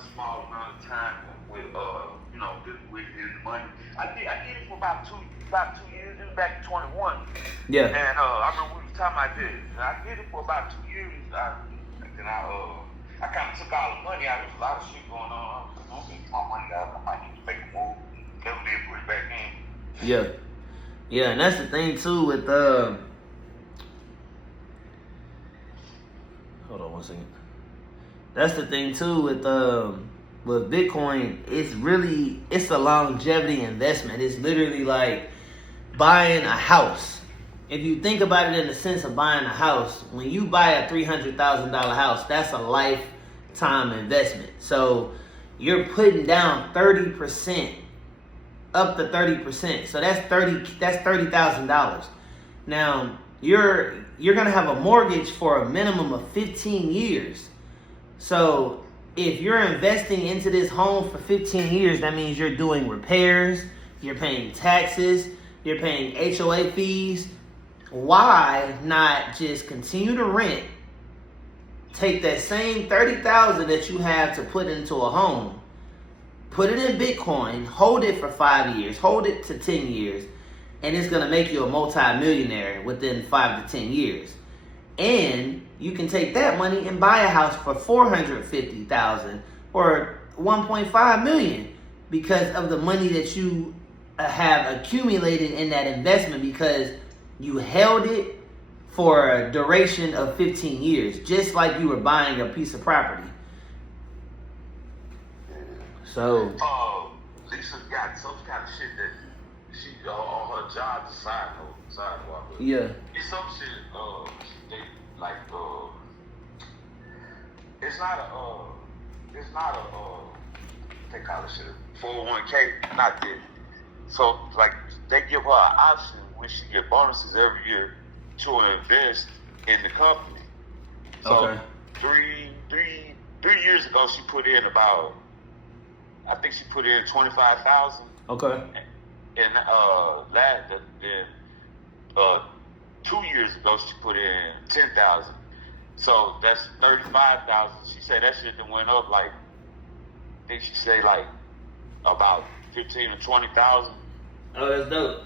a small amount of time with with the money. I did it for about 2 years. It was back in 21. Yeah. And I remember we was talking about this. And I did it for about 2 years. I kind of took all the money out. There was a lot of shit going on. I was getting my money out. I might need to make a move. Never did put it back in. Yeah. Yeah, and that's the thing too with hold on one second. That's the thing too with Bitcoin. It's a longevity investment. It's literally like buying a house. If you think about it in the sense of buying a house, when you buy a $300,000 house, that's a lifetime investment. So you're putting down 30%, up to 30%. So that's $30,000. Now you're gonna have a mortgage for a minimum of 15 years. So if you're investing into this home for 15 years, that means you're doing repairs, you're paying taxes, you're paying HOA fees. Why not just continue to rent, take that same $30,000 that you have to put into a home, put it in Bitcoin, hold it for 5 years, hold it to 10 years, and it's going to make you a multi-millionaire within 5 to 10 years. And you can take that money and buy a house for $450,000 or $1.5 million because of the money that you have accumulated in that investment, because you held it for a duration of 15 years, just like you were buying a piece of property. So Lisa got some kind of shit that she on her job, the sidewalk. Yeah. It's some shit. They like it's not a they call it shit 401k, not that. So like they give her an option when she get bonuses every year to invest in the company. So Okay. three years ago she put in about, I think she put in 25,000. Okay. And 2 years ago she put in 10,000. So that's 35,000. She said that shit done went up like, I think she said like about 15 or 20,000. Oh, that's dope.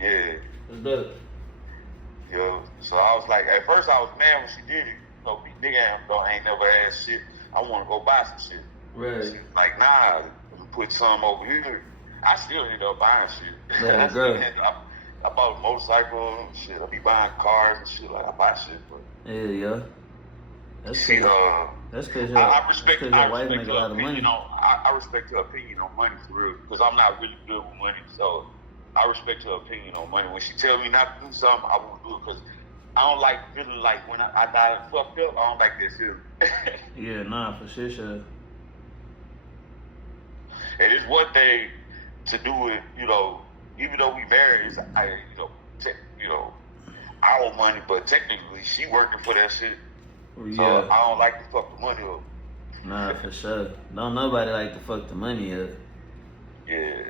Yeah. That's dope. So I was like, at first I was mad when she did it. Nigga ain't never had shit. I want to go buy some shit. Right. She was like, nah, put some over here. I still ended up buying shit. Yeah, girl. I bought a motorcycle and shit. I be buying cars and shit. Like I buy shit, but Yeah. That's see, That's because I respect your wife make a lot of money. I respect her opinion on money for real, because I'm not really good with money. So I respect her opinion on money. When she tell me not to do something, I won't do it, because I don't like feeling like when I die fucked up. I don't like that shit. Yeah, nah, for sure. And it's one thing to do it, even though we married, our money, but technically she working for that shit. Yeah. So I don't like to fuck the money up. Nah, for sure. Don't nobody like to fuck the money up. Yeah.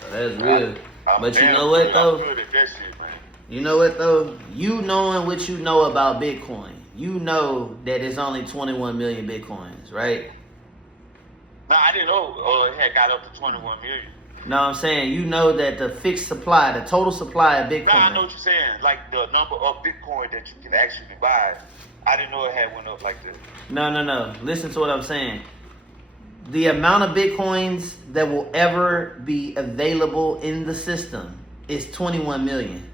So that's real. But you damn know what good. though? I'm good at that shit, man. You know what though? You knowing what you know about Bitcoin, you know that it's only 21 million Bitcoins, right? No, I didn't know it had got up to 21 million. No, I'm saying you know that the fixed supply, the total supply of Bitcoin. No, I know what you're saying. Like the number of Bitcoin that you can actually buy. I didn't know it had went up like that. No. Listen to what I'm saying. The amount of Bitcoins that will ever be available in the system is 21 million.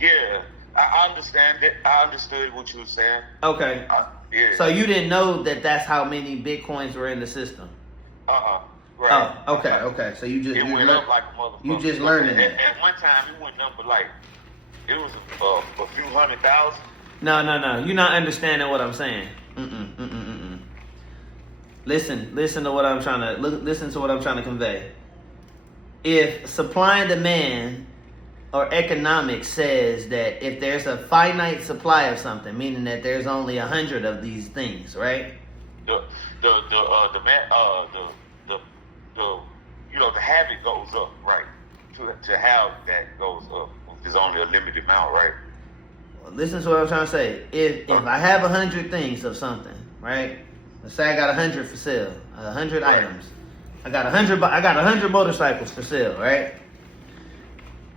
Yeah, I understand that. I understood what you were saying. Okay. Yeah. So you didn't know that that's how many Bitcoins were in the system? Right. Oh, okay. So you just went up like a motherfucker. You just learning that. At one time, it went up, but like it was a few 100,000. No. You're not understanding what I'm saying. Listen to what I'm trying to listen to what I'm trying to convey. If supply and demand or economics says that if there's a finite supply of something, meaning that there's only 100 of these things, right? The habit goes up, right? To have that goes up. There's only a limited amount, right? Listen to what I'm trying to say. If I have 100 things of something, right? Let's say I got 100 for sale, 100 items. I got 100 motorcycles for sale, right?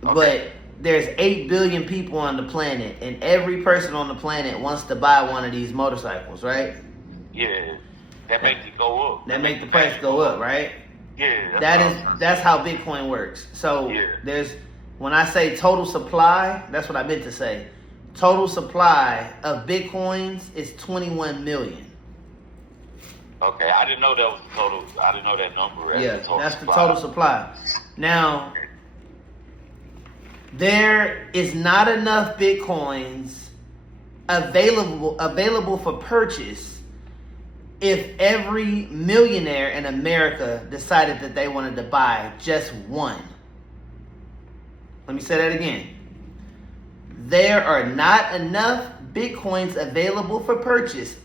Okay. But there's 8 billion people on the planet, and every person on the planet wants to buy one of these motorcycles, right? Yeah, that makes it go up. That make the price go up, right? Yeah, That's how Bitcoin works. So Yeah. when I say total supply, that's what I meant to say. Total supply of Bitcoins is 21 million. Okay, I didn't know that was the total. I didn't know that number. Yeah, that's the total supply. Now, there is not enough Bitcoins available for purchase if every millionaire in America decided that they wanted to buy just one. Let me say that again. There are not enough Bitcoins available for purchase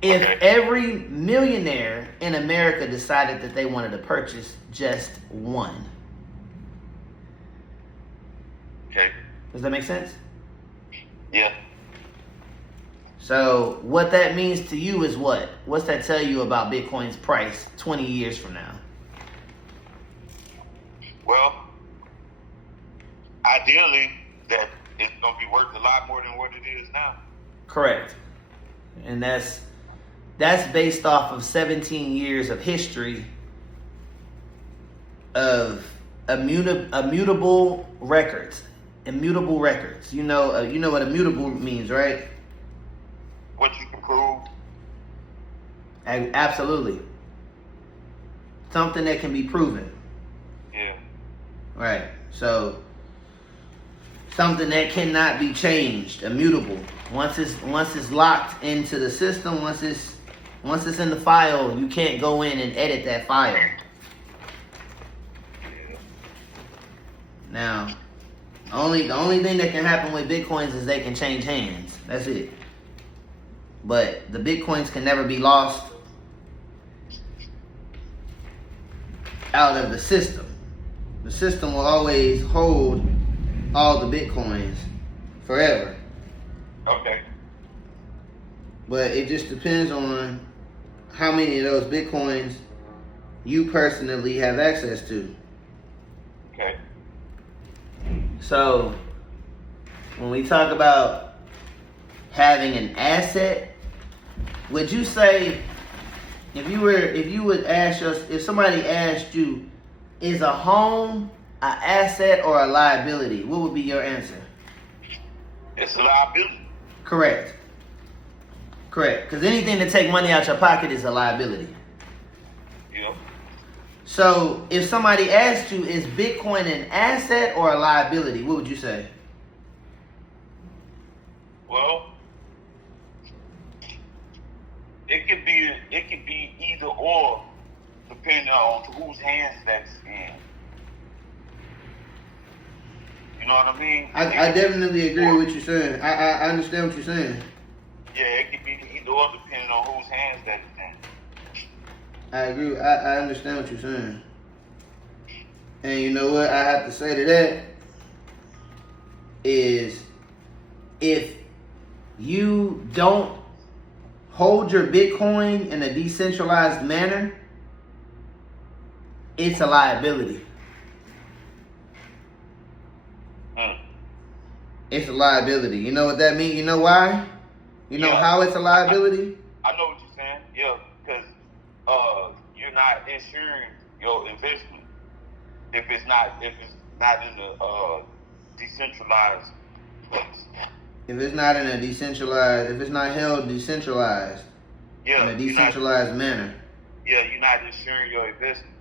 if every millionaire in America decided that they wanted to purchase just one. Okay. Does that make sense? Yeah. So what that means to you is what? What's that tell you about Bitcoin's price 20 years from now? Well, ideally, that it's going to be worth a lot more than what it is now. Correct. And that's based off of 17 years of history of immutable records. Immutable records. You know what immutable means, right? What you can prove. Absolutely. Something that can be proven. Yeah. Right. So something that cannot be changed, immutable. Once it's locked into the system, once it's in the file, you can't go in and edit that file. Now, the only thing that can happen with Bitcoins is they can change hands. That's it. But the Bitcoins can never be lost out of the system. The system will always hold all the Bitcoins forever. Okay. But it just depends on how many of those Bitcoins you personally have access to. Okay. So when we talk about having an asset, would you say if somebody asked you, is a home an asset or a liability, what would be your answer? It's a liability. Correct. Because anything to take money out your pocket is a liability. Yeah. So if somebody asked you, is Bitcoin an asset or a liability, what would you say? Well, it could be either or, depending on whose hands that's in. You know what I mean? I definitely agree with what you're saying. I understand what you're saying. Yeah, it could be either or, depending on whose hands that's in. I agree. I understand what you're saying. And you know what I have to say to that is, if you don't hold your Bitcoin in a decentralized manner, it's a liability. It's a liability. You know what that means? You know why? You know how it's a liability? I know what you're saying. Yeah, because you're not insuring your investment if it's not in the decentralized place. If it's not held decentralized, in a decentralized manner. Yeah, you're not insuring your investment.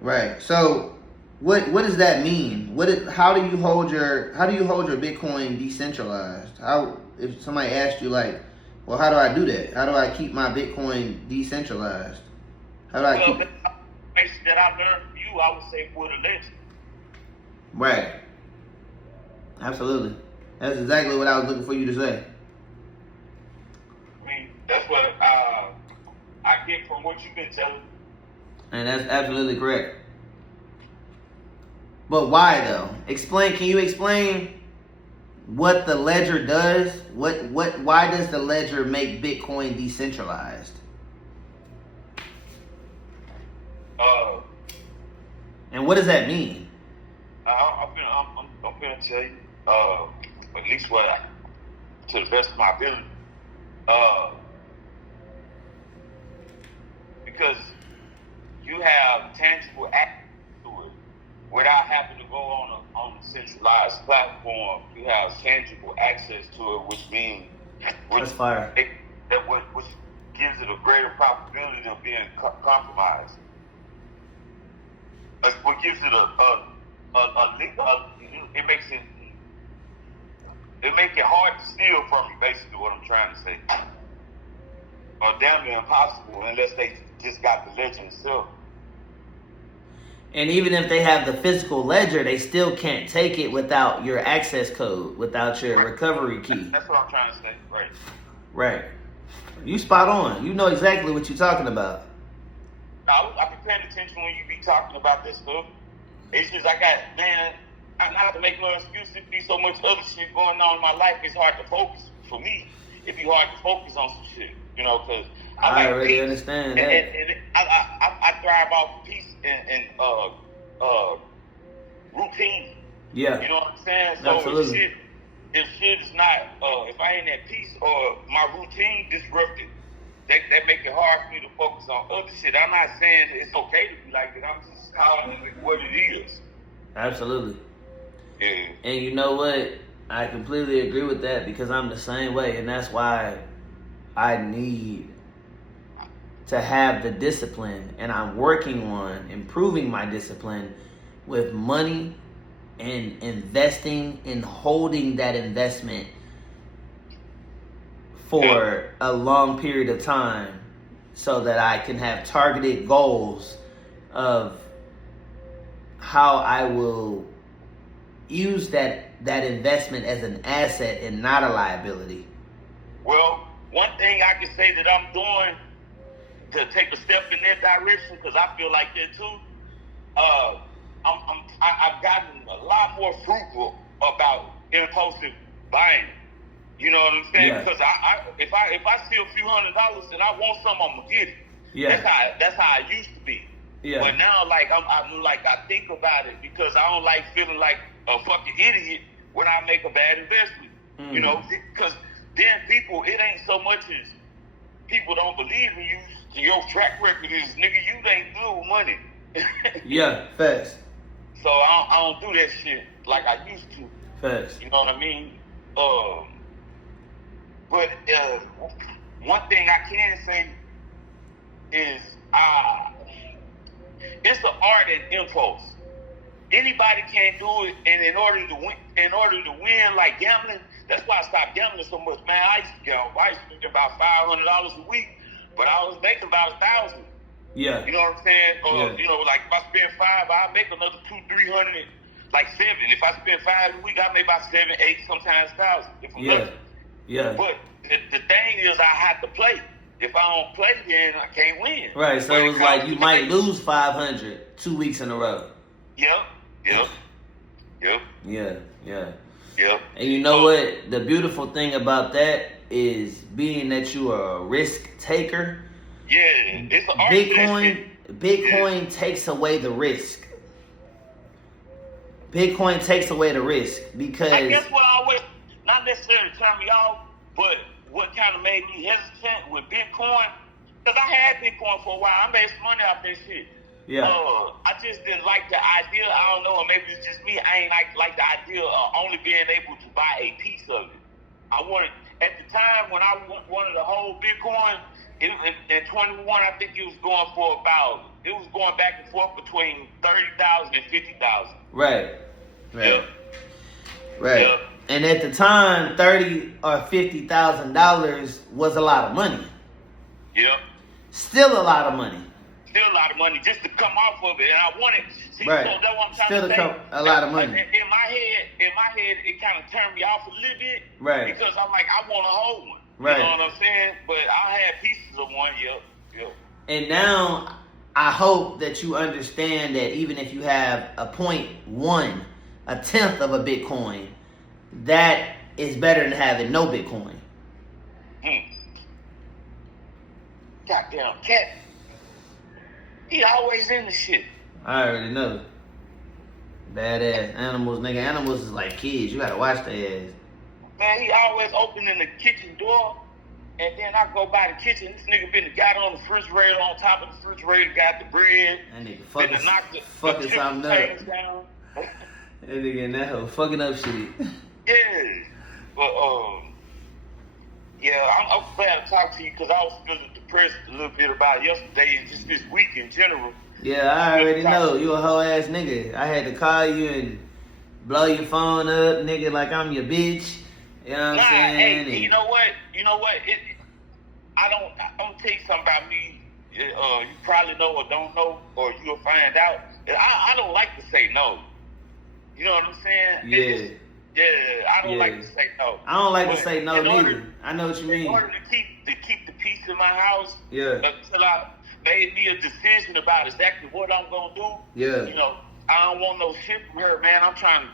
Right. So what does that mean? How do you hold your Bitcoin decentralized? If somebody asked you, like, well, how do I do that? How do I keep my Bitcoin decentralized? How do I keep it? That I learned from you, I would say for the legend. Right. Absolutely. That's exactly what I was looking for you to say. I mean, that's what I get from what you've been telling me. And that's absolutely correct. But why though? Can you explain what the ledger does? Why does the ledger make Bitcoin decentralized? And what does that mean? I'm gonna tell you, at least to the best of my ability, because you have tangible access to it without having to go on a centralized platform. You have tangible access to it, which means That's fire. Which gives it a greater probability of being compromised. What gives it it makes it hard to steal from you, basically what I'm trying to say. Or damn near impossible unless they just got the ledger itself. And even if they have the physical ledger, they still can't take it without your access code, without your recovery key. That's what I'm trying to say, right? Right. You spot on. You know exactly what you're talking about. I've been paying attention when you be talking about this stuff. It's just I not have to make no excuse. There be so much other shit going on in my life. It's hard to focus. For me, it'd be hard to focus on some shit, because I already understand that. And I thrive off peace and routine. Yeah. You know what I'm saying? So absolutely. If shit is not, if I ain't at peace or my routine disrupted, that make it hard for me to focus on other shit. I'm not saying it's okay to be like that. I'm just calling it what it is. Absolutely. Yeah. And you know what? I completely agree with that because I'm the same way, and that's why I need to have the discipline, and I'm working on improving my discipline with money and investing and holding that investment for a long period of time so that I can have targeted goals of how I will use that investment as an asset and not a liability. Well, one thing I can say that I'm doing to take a step in that direction, because I feel like that too, I've gotten a lot more frugal about impulsive buying. You know what I'm saying? Yeah. Because if I see a few $100 and I want something, I'm gonna get it. Yeah. That's how I used to be. Yeah. But now, like I think about it because I don't like feeling like a fucking idiot when I make a bad investment. Because then people, it ain't so much as people don't believe in you. Your track record is, nigga, you ain't good with money. Yeah, facts. So I don't do that shit like I used to. Facts. You know what I mean? But one thing I can say is it's an art and impulse. Anybody can do it, and in order to win, like gambling, that's why I stopped gambling so much, man. I used to gamble. I used to spend about $500 a week, but I was making about $1,000. Yeah. You know what I'm saying? Yeah. Like if I spend $5, I make another $200-300, like $7. If I spend $5 a week, I make about $7, $8, sometimes $1,000. If I'm lucky. Yeah. But the thing is, I have to play. If I don't play, then I can't win. Right. So it was like you might lose 500 2 weeks in a row. Yep. Yeah. And you know what? The beautiful thing about that is being that you are a risk taker. Yeah, it's an art. Bitcoin takes away the risk. Bitcoin takes away the risk because I guess what always not necessarily turned me off, but what kind of made me hesitant with Bitcoin, because I had Bitcoin for a while. I made some money off that shit. Yeah. I just didn't like the idea. I don't know, or maybe it's just me. I ain't like the idea of only being able to buy a piece of it. I wanted, at the time when I wanted to hold Bitcoin, in 21, I think it was going back and forth between 30,000 and 50,000. Right. Yep. Right. Yep. And at the time, $30,000 or $50,000 was a lot of money. Yep. Still a lot of money. Still a lot of money just to come off of it, and I wanted. See, right. So that's what I'm trying Still to say. A lot of money. In my head, it kind of turned me off a little bit. Right. Because I'm like, I want to hold one. Right. You know what I'm saying? But I had pieces of one. Yep. And now I hope that you understand that even if you have a 0.1, a tenth of a Bitcoin, that is better than having no Bitcoin. Goddamn cat. He always in the shit. I already know. Badass animals, nigga. Animals is like kids. You gotta watch their ass. Man, he always opening the kitchen door, and then I go by the kitchen. This nigga been got on the refrigerator, on top of the refrigerator, got the bread. That nigga fucking something up. Down. That nigga in that hoe fucking up shit. Yeah, but yeah, I'm glad to talk to you because I was feeling depressed a little bit about yesterday and just this week in general. Yeah, I already know. You a hoe ass nigga. I had to call you and blow your phone up, nigga, like I'm your bitch. You know what I'm saying? Hey, you know what? I'm gonna tell you something about me. You probably know or don't know, or you'll find out. I don't like to say no. You know what I'm saying? Yeah. I don't like to say no. I don't like to say no neither. I know what you mean. In order to keep the peace in my house, yeah. Until I made me a decision about exactly what I'm gonna do. Yeah. You know, I don't want no shit from her, man. I'm trying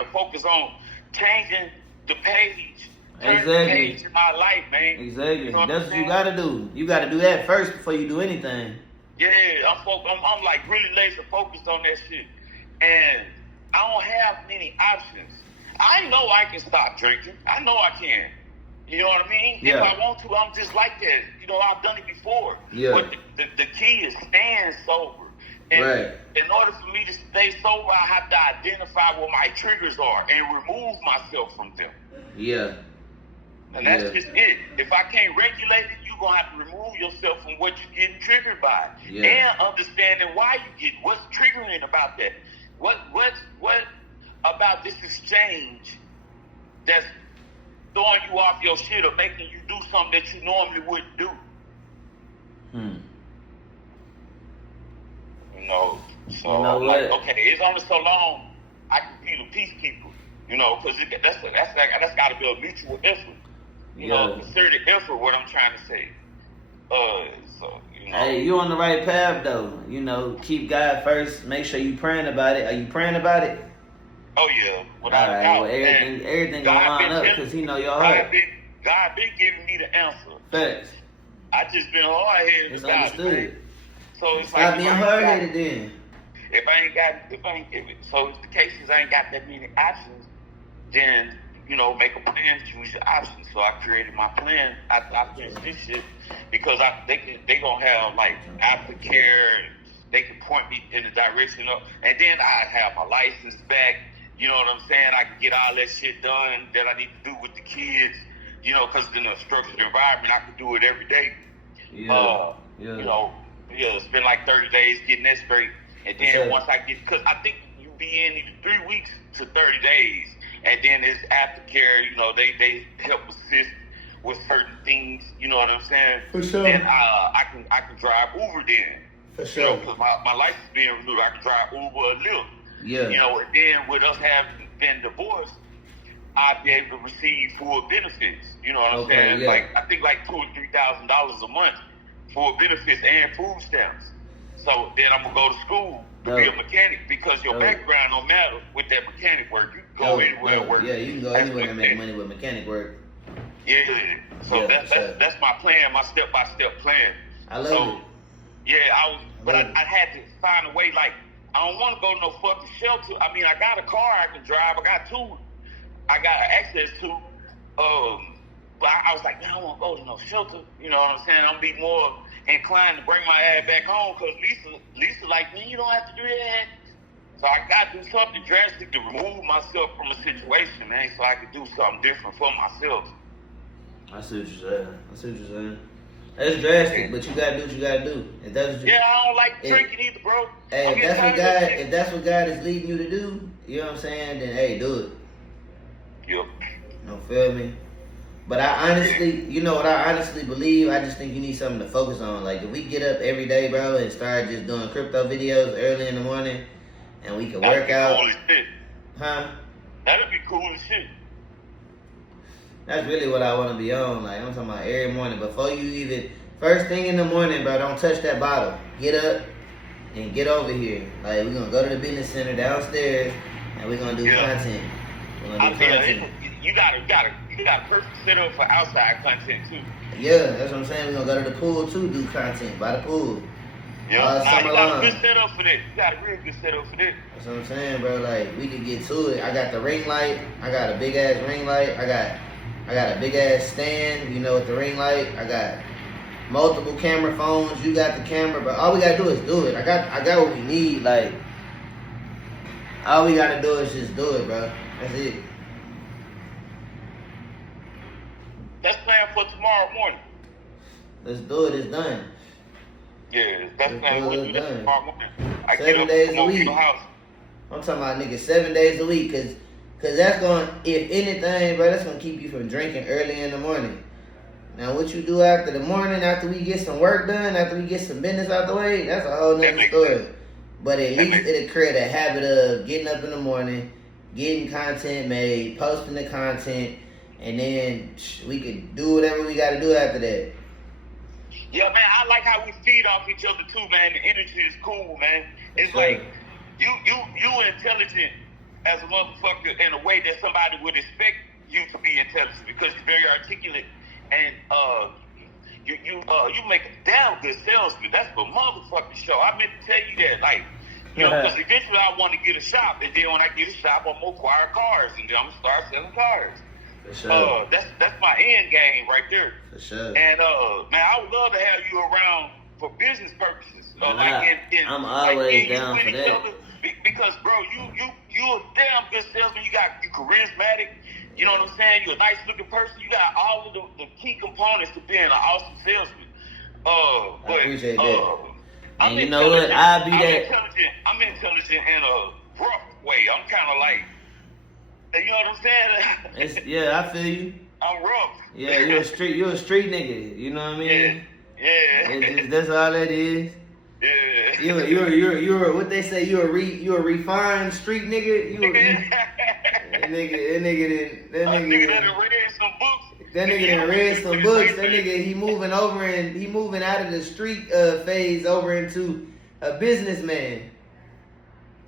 to focus on changing the page. Turn the page in my life, man. Exactly. You know That's what you gotta do. You gotta do that first before you do anything. Yeah, I'm like really laser focused on that shit, and I don't have many options. I know I can stop drinking. I know I can. You know what I mean? Yeah. If I want to, I'm just like that. You know, I've done it before. Yeah. But the key is staying sober. And right. In order for me to stay sober, I have to identify what my triggers are and remove myself from them. Yeah. And that's just it. If I can't regulate it, you're going to have to remove yourself from what you're getting triggered by. Yeah. And understanding why you get, what's triggering about that. What about this exchange that's throwing you off your shit or making you do something that you normally wouldn't do? You know, so you know I'm like, okay, it's only so long I can be the peacekeeper, you know, because that's got to be a mutual effort. You know, concerted effort, what I'm trying to say. So, you know. Hey, you on the right path, though. You know, keep God first. Make sure you praying about it. Are you praying about it? Oh, yeah. Without a doubt. Well, everything gonna line up because he know your heart. God been giving me the answer. Thanks. I just been hard-headed It's about understood. it. So it's Stop being hard-headed then. So if the case is I ain't got that many options, then, you know, make a plan, choose your options. So I created my plan. I finished this shit because they gonna have like aftercare. They can point me in the direction of, and then I have my license back. You know what I'm saying? I can get all that shit done that I need to do with the kids. You know, because in a structured environment, I can do it every day. You know, spend like 30 days getting that straight, and then once I get, because I think you be in either 3 weeks to 30 days. And then there's aftercare, you know, they help assist with certain things, you know what I'm saying? For sure. Then I can drive Uber then. For sure. You know, because my license being renewed, I can drive Uber or Lyft. Yeah. You know, and then with us having been divorced, I'd be able to receive full benefits. You know what I'm saying? Yeah. Like I think like $2,000 or $3,000 a month for benefits and food stamps. So then I'm gonna go to school to be a mechanic because your background don't matter with that mechanic work. You can go anywhere and work. Yeah, you can go anywhere and make money with mechanic work. Yeah. So that's my plan, my step-by-step plan. I love it. Yeah, I had to find a way. Like I don't want to go to no fucking shelter. I mean, I got a car I can drive. I got two. I got access to. But I was like, man, I don't want to go to no shelter. You know what I'm saying? I'm be more inclined to bring my ass back home because Lisa like, man, you don't have to do that. So I got to do something drastic to remove myself from a situation, man, so I could do something different for myself. I see what you're saying. That's drastic, but you gotta do what you gotta do. If that's what I don't like drinking either, bro. Hey, if that's what God is leading you to do, you know what I'm saying? Then hey, do it. Yep. You feel me? But I honestly, you know what I honestly believe? I just think you need something to focus on. Like, if we get up every day, bro, and start just doing crypto videos early in the morning, and we can work out. Cool as shit. Huh? That'd be cool as shit. That's really what I want to be on. Like, I'm talking about every morning. Before you even, first thing in the morning, bro, don't touch that bottle. Get up and get over here. Like, we're going to go to the business center downstairs, and we're going to do content. I tell you, you got a perfect setup for outside content too. Yeah, that's what I'm saying. We're gonna go to the pool too, do content by the pool. Yeah, you got a good setup for that. You got a real good setup for that. That's what I'm saying, bro. Like, we could get to it. I got the ring light. I got a big ass ring light. I got a big ass stand, you know, with the ring light. I got multiple camera phones. You got the camera, but all we gotta do is do it. I got what we need. Like, all we gotta do is just do it, bro. That's it. Let's plan for tomorrow morning. Let's do it. It's done. Yeah, that's plan for tomorrow morning. I 7 days a week. I'm talking about, nigga, 7 days a week, cause that's going, if anything, bro, that's gonna keep you from drinking early in the morning. Now, what you do after the morning, after we get some work done, after we get some business out the way, that's a whole nother story. But at least it'll create a habit of getting up in the morning, getting content made, posting the content, and then we could do whatever we gotta do after that. Yeah, man, I like how we feed off each other too, man. The energy is cool, man. It's like you intelligent as a motherfucker in a way that somebody would expect you to be intelligent because you're very articulate and you make a damn good salesman. That's the motherfucking show. I meant to tell you that, like, you know, because eventually I want to get a shop, and then when I get a shop, I'm gonna acquire cars, and then I'm gonna start selling cars. For sure. That's my end game right there. For sure. And man, I would love to have you around for business purposes. I'm always down for that. Because bro, you a damn good salesman. You charismatic. You know what I'm saying? You're a nice looking person. You got all of the key components to being an awesome salesman. I appreciate that. And you know what? I'll be that. I'm intelligent in a rough way. I'm kind of like, you know what I'm saying? Yeah, I feel you. I'm rough. Yeah, you're a street nigga. You know what I mean? Yeah. That's all that is. Yeah. You're what they say. You're a refined street nigga. That nigga done read some books. That nigga he moving out of the street phase over into a businessman.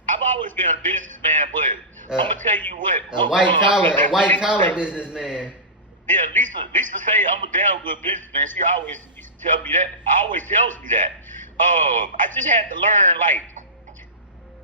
I've always been a businessman, but I'm gonna tell you what. A white collar businessman. Yeah, Lisa say I'm a damn good businessman. She always used to tell me that. Always tells me that. I just had to learn, like,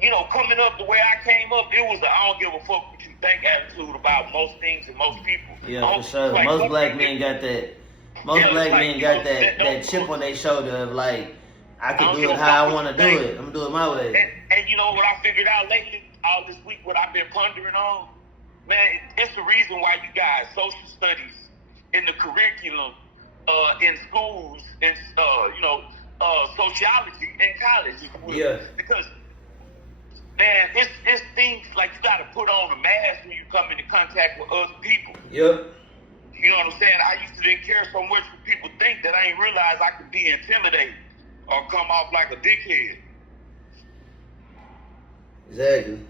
you know, coming up the way I came up, it was the I don't give a fuck what you think attitude about most things and most people. Yeah, for sure. Like, most black men got that. Most black men got that chip on their shoulder of like, I can do it how I want to do it. I'm gonna do it my way. And you know what I figured out lately, all this week, what I've been pondering on, man, it's the reason why you got social studies in the curriculum, in schools, and sociology in college. Yeah. Because, man, it's things like you got to put on a mask when you come into contact with other people. Yep. You know what I'm saying? I used to didn't care so much what people think that I ain't realize I could be intimidated or come off like a dickhead. Exactly.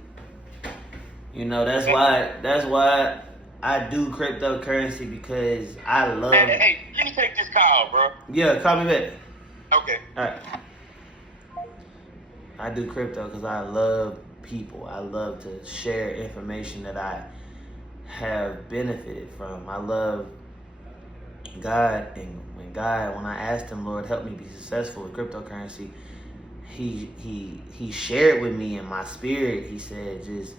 You know, that's why I do cryptocurrency, because I love. Hey, let me take this call, bro. Yeah, call me back. Okay. All right. I do crypto because I love people. I love to share information that I have benefited from. I love God, and when I asked him, Lord, help me be successful with cryptocurrency, he shared with me in my spirit. He said, just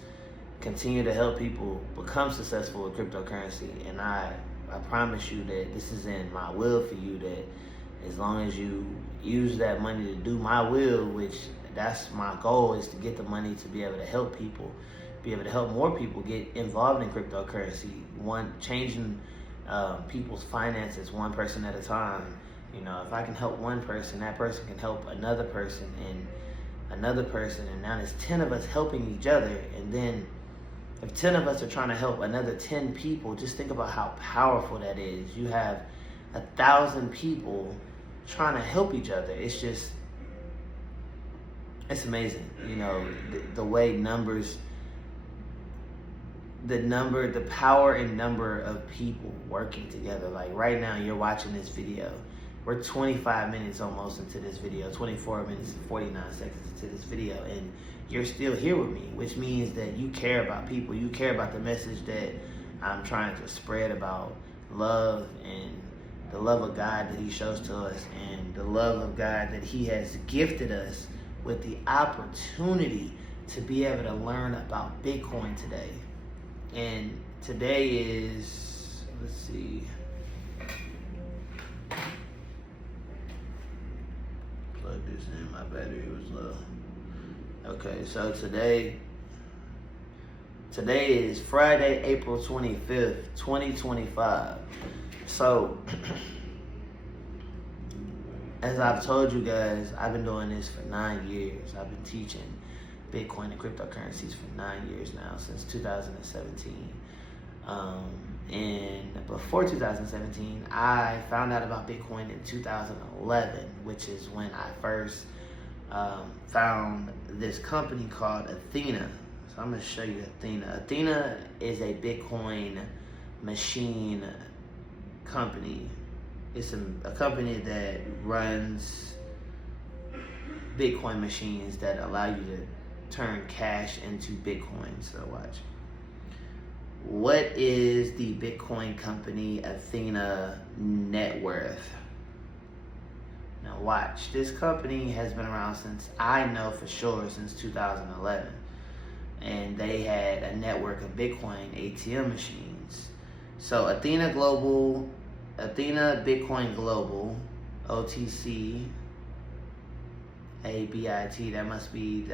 continue to help people become successful with cryptocurrency. And I promise you that this is in my will for you, that as long as you use that money to do my will, which that's my goal, is to get the money to be able to help people, be able to help more people get involved in cryptocurrency, changing people's finances one person at a time. You know, if I can help one person, that person can help another person and another person, and now there's 10 of us helping each other. And then if 10 of us are trying to help another 10 people, just think about how powerful that is. You have 1,000 people trying to help each other. It's amazing. You know, the way numbers, the power and number of people working together. Like right now, you're watching this video. We're 25 minutes almost into this video, 24 minutes and 49 seconds into this video, and you're still here with me, which means that you care about people. You care about the message that I'm trying to spread about love and the love of God that he shows to us, and the love of God that he has gifted us with the opportunity to be able to learn about Bitcoin today. And today is, let's see, plug this in, my battery was low. Okay, so today is Friday, April 25th, 2025. So, as I've told you guys, I've been doing this for 9 years. I've been teaching Bitcoin and cryptocurrencies for 9 years now, since 2017. And before 2017, I found out about Bitcoin in 2011, which is when I first found this company called Athena. So I'm going to show you Athena. Athena is a Bitcoin machine company. It's a company that runs Bitcoin machines that allow you to turn cash into Bitcoin. So watch. What is the Bitcoin company Athena net worth? Now watch. This company has been around since, I know for sure, since 2011. And they had a network of Bitcoin ATM machines. So Athena Bitcoin Global, OTC, ABIT, that must be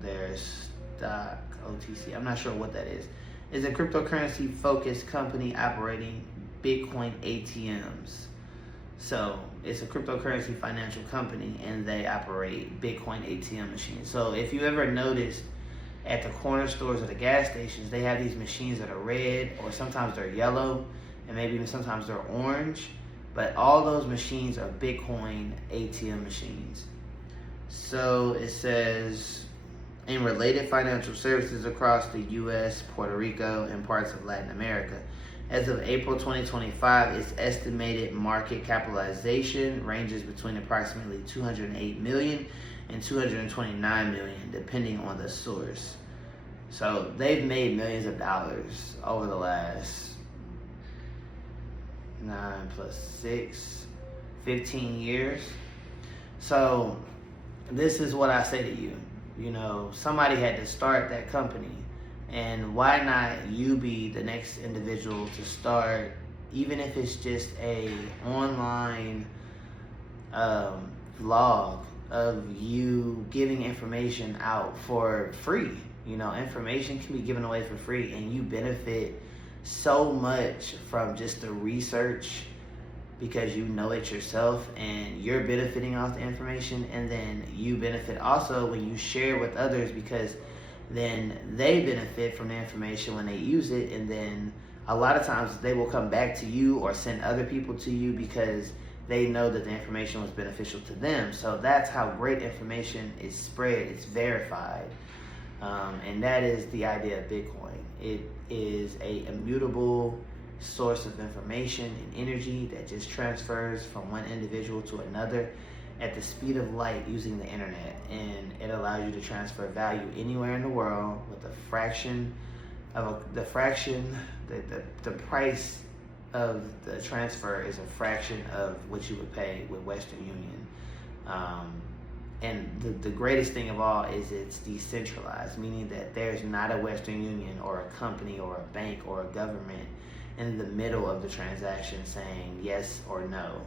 their stock, OTC, I'm not sure what that is a cryptocurrency focused company operating Bitcoin ATMs. So it's a cryptocurrency financial company, and they operate Bitcoin ATM machines. So if you ever noticed at the corner stores or the gas stations, they have these machines that are red, or sometimes they're yellow, and maybe even sometimes they're orange. But all those machines are Bitcoin ATM machines. So it says, in related financial services across the U.S., Puerto Rico, and parts of Latin America. As of April 2025, its estimated market capitalization ranges between approximately 208 million and 229 million, depending on the source. So they've made millions of dollars over the last 9 plus 6, 15 years. So this is what I say to you. You know, somebody had to start that company, and why not you be the next individual to start, even if it's just a online vlog of you giving information out for free. You know, information can be given away for free, and you benefit so much from just the research, because you know it yourself and you're benefiting off the information, and then you benefit also when you share with others, because then they benefit from the information when they use it, and then a lot of times they will come back to you or send other people to you because they know that the information was beneficial to them. So that's how great information is spread. It's verified. And that is the idea of Bitcoin. It is a immutable source of information and energy that just transfers from one individual to another at the speed of light using the internet, and it allows you to transfer value anywhere in the world with a fraction of the price of the transfer is a fraction of what you would pay with Western Union. And the greatest thing of all is it's decentralized, meaning that there's not a Western Union or a company or a bank or a government in the middle of the transaction saying yes or no,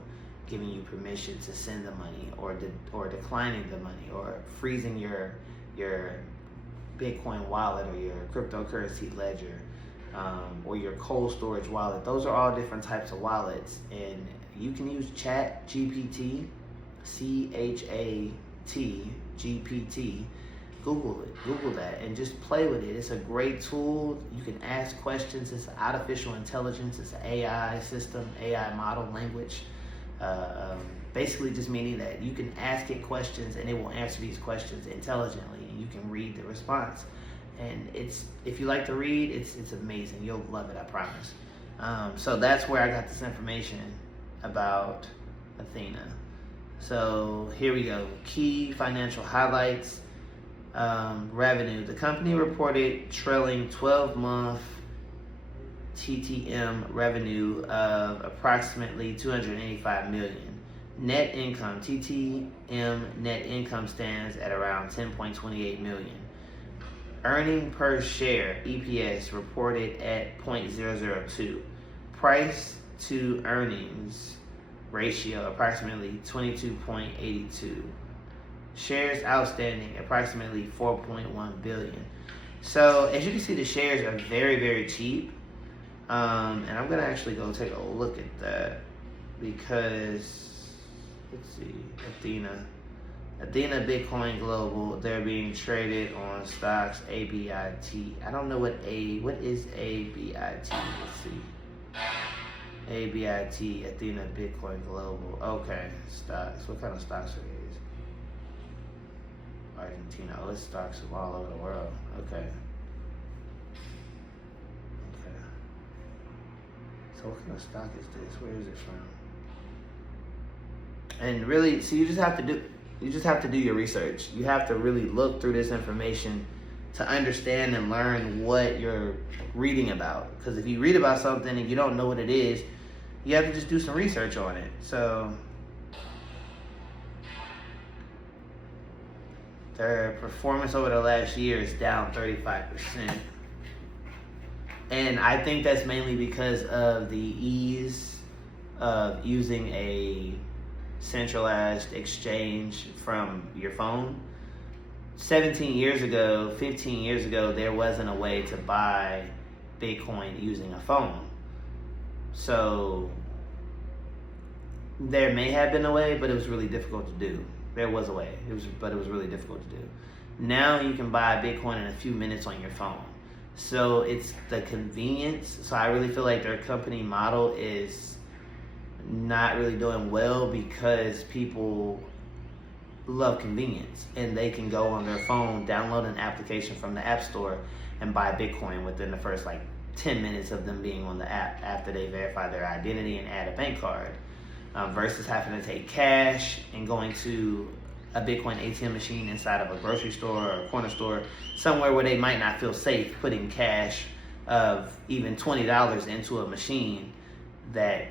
giving you permission to send the money or declining the money, or freezing your Bitcoin wallet or your cryptocurrency ledger, or your cold storage wallet. Those are all different types of wallets, and you can use Chat GPT, CHAT GPT. Google that and just play with it. It's a great tool. You can ask questions. It's artificial intelligence. It's an AI system, AI model language. Basically just meaning that you can ask it questions and it will answer these questions intelligently, and you can read the response. And if you like to read, it's amazing. You'll love it, I promise. So that's where I got this information about Athena. So here we go. Key financial highlights. Revenue. The company reported trailing 12-month TTM revenue of approximately $285 million. Net income, TTM net income stands at around $10.28 million. Earning per share, EPS, reported at 0.002. Price to earnings ratio, approximately 22.82. Shares outstanding, approximately 4.1 billion. So as you can see, the shares are very, very cheap. And I'm gonna actually go take a look at that because, let's see, Athena Bitcoin Global, they're being traded on stocks ABIT. I don't know what is ABIT? Let's see. ABIT, Athena Bitcoin Global. Okay, stocks. What kind of stocks are these? Argentina. Oh, it's stocks from all over the world. Okay. So what kind of stock is this? Where is it from? And really, so you just have to do your research. You have to really look through this information to understand and learn what you're reading about. Because if you read about something and you don't know what it is, you have to just do some research on it. So their performance over the last year is down 35%. And I think that's mainly because of the ease of using a centralized exchange from your phone. 15 years ago, there wasn't a way to buy Bitcoin using a phone. So there may have been a way, but it was really difficult to do. There was a way, but it was really difficult to do. Now you can buy Bitcoin in a few minutes on your phone. So it's the convenience. So I really feel like their company model is not really doing well because people love convenience and they can go on their phone, download an application from the App Store and buy Bitcoin within the first 10 minutes of them being on the app after they verify their identity and add a bank card, versus having to take cash and going to a Bitcoin ATM machine inside of a grocery store or a corner store, somewhere where they might not feel safe putting cash of even $20 into a machine that,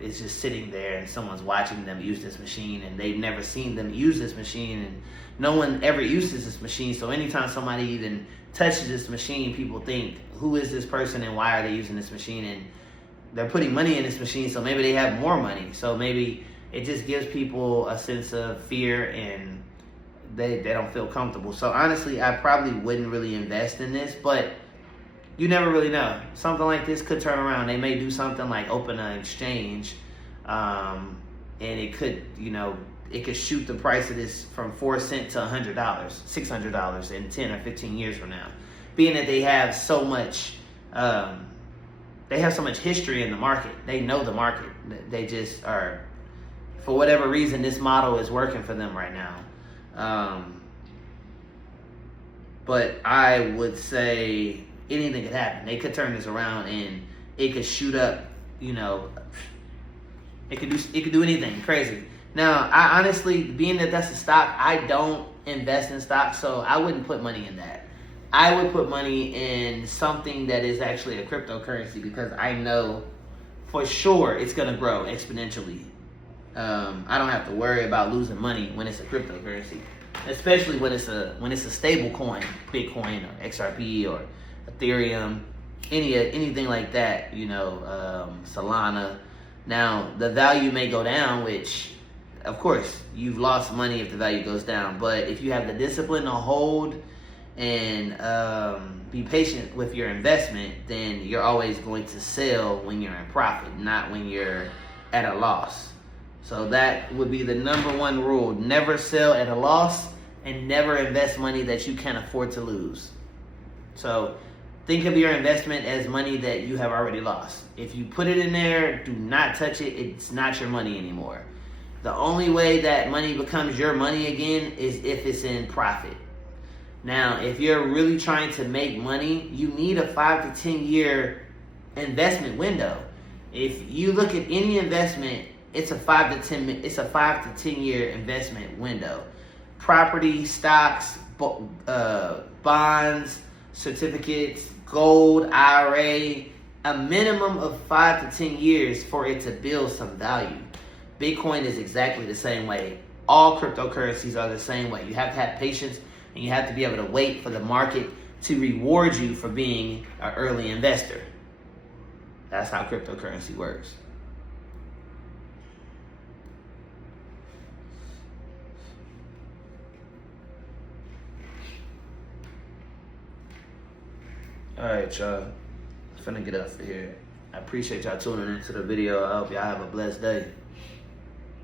is just sitting there and someone's watching them use this machine and they've never seen them use this machine and no one ever uses this machine. So anytime somebody even touches this machine, people think, who is this person and why are they using this machine? And they're putting money in this machine, so maybe they have more money. So maybe it just gives people a sense of fear and they don't feel comfortable. So honestly, I probably wouldn't really invest in this, but you never really know. Something like this could turn around. They may do something like open an exchange, and it could, it could shoot the price of this from 4 cents to $100, $600 in 10 or 15 years from now. Being that they have so much history in the market. They know the market. They just are, for whatever reason, this model is working for them right now. But I would say anything could happen. They could turn this around and it could shoot up, it could do anything crazy. Now, I honestly, being that that's a stock, I don't invest in stocks, so I wouldn't put money in that. I would put money in something that is actually a cryptocurrency because I know for sure it's gonna grow exponentially. I don't have to worry about losing money when it's a cryptocurrency, especially when it's a stable coin, Bitcoin or XRP or Ethereum, anything like that. Solana. Now the value may go down, which of course you've lost money if the value goes down. But if you have the discipline to hold and be patient with your investment, then you're always going to sell when you're in profit, not when you're at a loss. So that would be the number one rule. Never sell at a loss and never invest money that you can't afford to lose. So think of your investment as money that you have already lost. If you put it in there, do not touch it. It's not your money anymore. The only way that money becomes your money again is if it's in profit. Now, if you're really trying to make money, you need a 5 to 10 year investment window. If you look at any investment it's a 5 to 10 year investment window. Property, stocks, bonds, certificates, gold, IRA, a minimum of 5 to 10 years for it to build some value. Bitcoin is exactly the same way. All cryptocurrencies are the same way. You have to have patience, and you have to be able to wait for the market to reward you for being an early investor. That's how cryptocurrency works. All right, y'all. Finna get up for here. I appreciate y'all tuning into the video. I hope y'all have a blessed day.